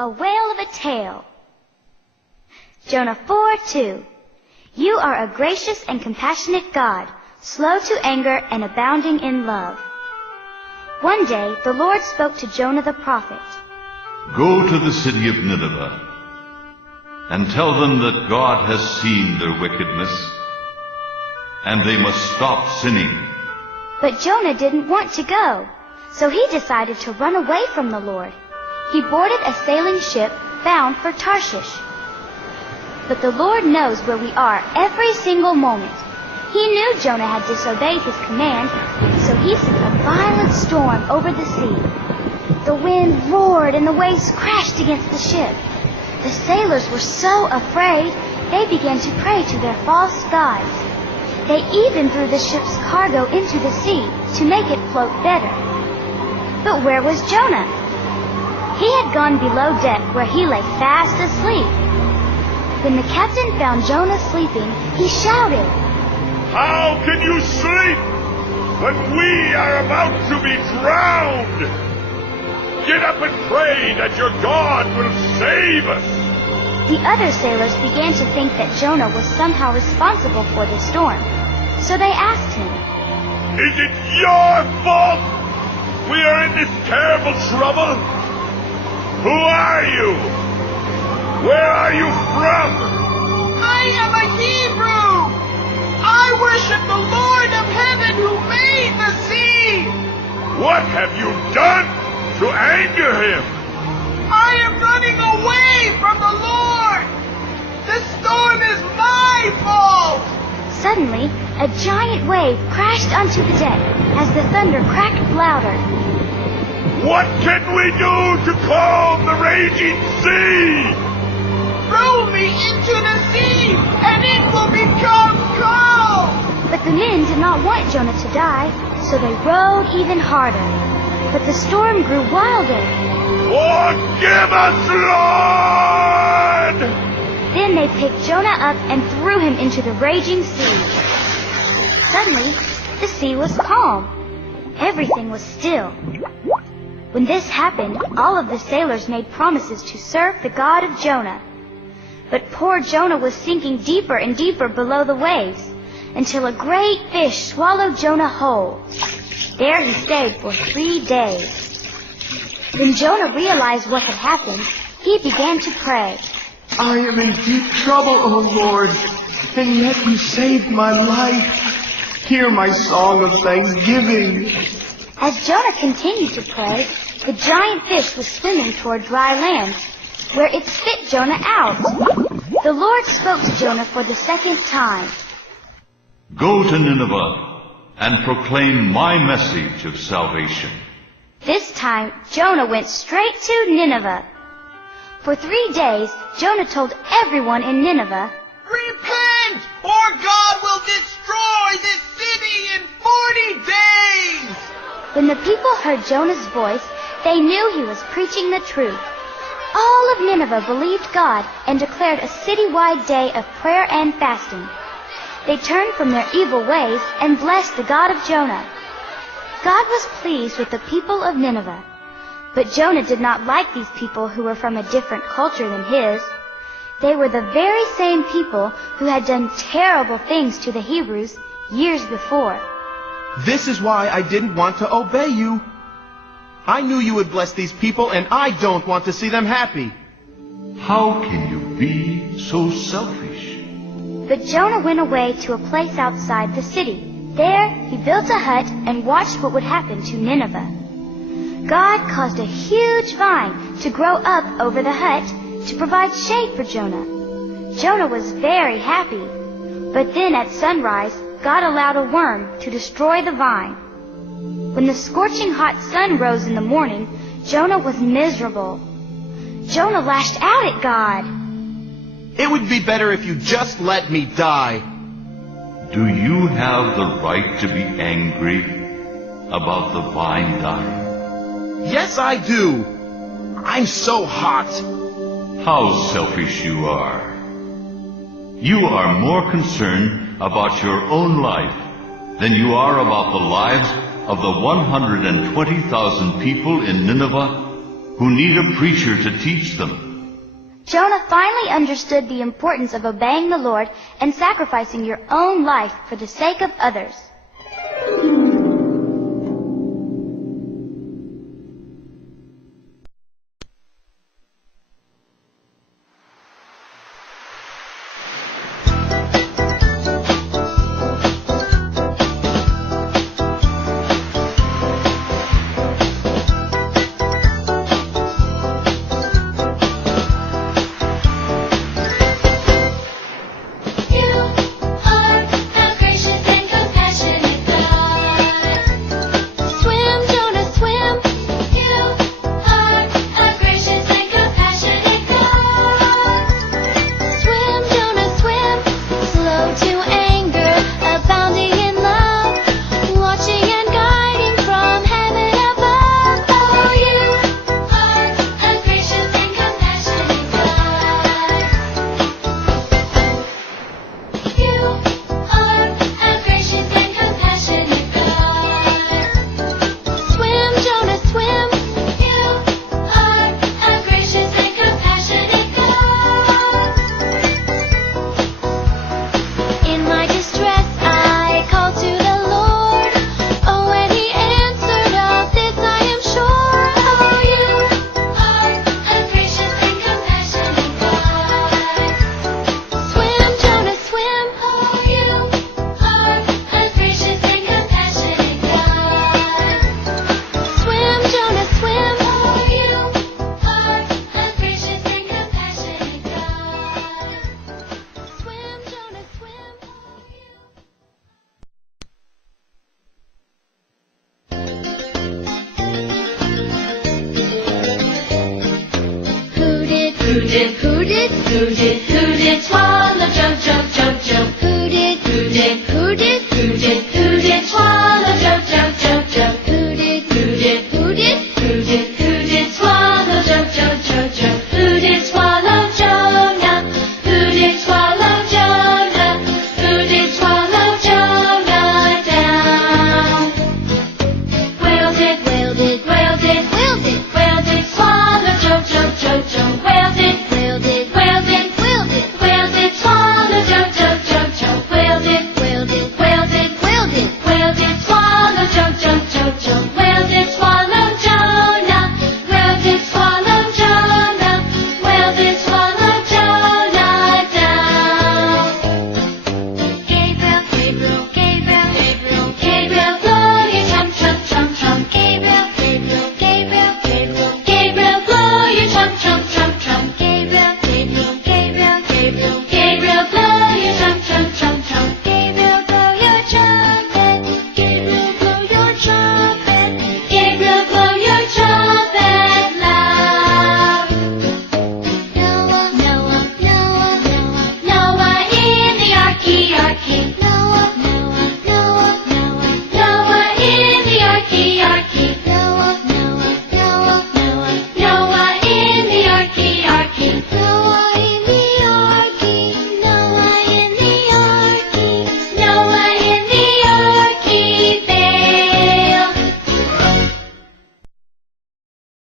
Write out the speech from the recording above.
A whale of a tale. Jonah 4:2. You are a gracious and compassionate God, slow to anger and abounding in love. One day the Lord spoke to Jonah the prophet. Go to the city of Nineveh and tell them that God has seen their wickedness, and they must stop sinning. But Jonah didn't want to go, so he decided to run away from the Lord. He boarded a sailing ship bound for Tarshish. But the Lord knows where we are every single moment. He knew Jonah had disobeyed his command, so he sent a violent storm over the sea. The wind roared and the waves crashed against the ship. The sailors were so afraid, they began to pray to their false gods. They even threw the ship's cargo into the sea to make it float better. But where was Jonah? He had gone below deck where he lay fast asleep. When the captain found Jonah sleeping, he shouted, "How can you sleep when we are about to be drowned? Get up and pray that your God will save us." The other sailors began to think that Jonah was somehow responsible for the storm, so they asked him, "Is it your fault we are in this terrible trouble? Who are you? Where are you from?" "I am a Hebrew. I worship the Lord of heaven who made the sea." "What have you done to anger him?" "I am running away from the Lord. The storm is my fault." Suddenly, a giant wave crashed onto the deck as the thunder cracked louder. "What can we do to calm the raging sea?" "Throw me into the sea, and it will become calm." But the men did not want Jonah to die, so they rowed even harder. But the storm grew wilder. "Forgive us, Lord!" Then they picked Jonah up and threw him into the raging sea. Suddenly, the sea was calm. Everything was still. When this happened, all of the sailors made promises to serve the God of Jonah. But poor Jonah was sinking deeper and deeper below the waves, until a great fish swallowed Jonah whole. There he stayed for 3 days. When Jonah realized what had happened, he began to pray. "I am in deep trouble, O Lord, and yet you saved my life. Hear my song of thanksgiving." As Jonah continued to pray, the giant fish was swimming toward dry land, where it spit Jonah out. The Lord spoke to Jonah for the second time. Go to Nineveh and proclaim my message of salvation. This time, Jonah went straight to Nineveh. For 3 days, Jonah told everyone in Nineveh, "Repent, or God will destroy this city in 40 days." When the people heard Jonah's voice, they knew he was preaching the truth. All of Nineveh believed God and declared a citywide day of prayer and fasting. They turned from their evil ways and blessed the God of Jonah. God was pleased with the people of Nineveh. But Jonah did not like these people who were from a different culture than his. They were the very same people who had done terrible things to the Hebrews years before. "This is why I didn't want to obey you. I knew you would bless these people, and I don't want to see them happy." How can you be so selfish? But Jonah went away to a place outside the city. There he built a hut and watched what would happen to Nineveh. God caused a huge vine to grow up over the hut to provide shade for Jonah. Jonah was very happy. But then at sunrise, God allowed a worm to destroy the vine. When the scorching hot sun rose in the morning, Jonah was miserable. Jonah lashed out at God. "It would be better if you just let me die." Do you have the right to be angry about the vine dying? "Yes, I do. I'm so hot." How selfish you are. You are more concerned about your own life than you are about the lives of the 120,000 people in Nineveh who need a preacher to teach them. Jonah finally understood the importance of obeying the Lord and sacrificing your own life for the sake of others. Who did swallow Jojo?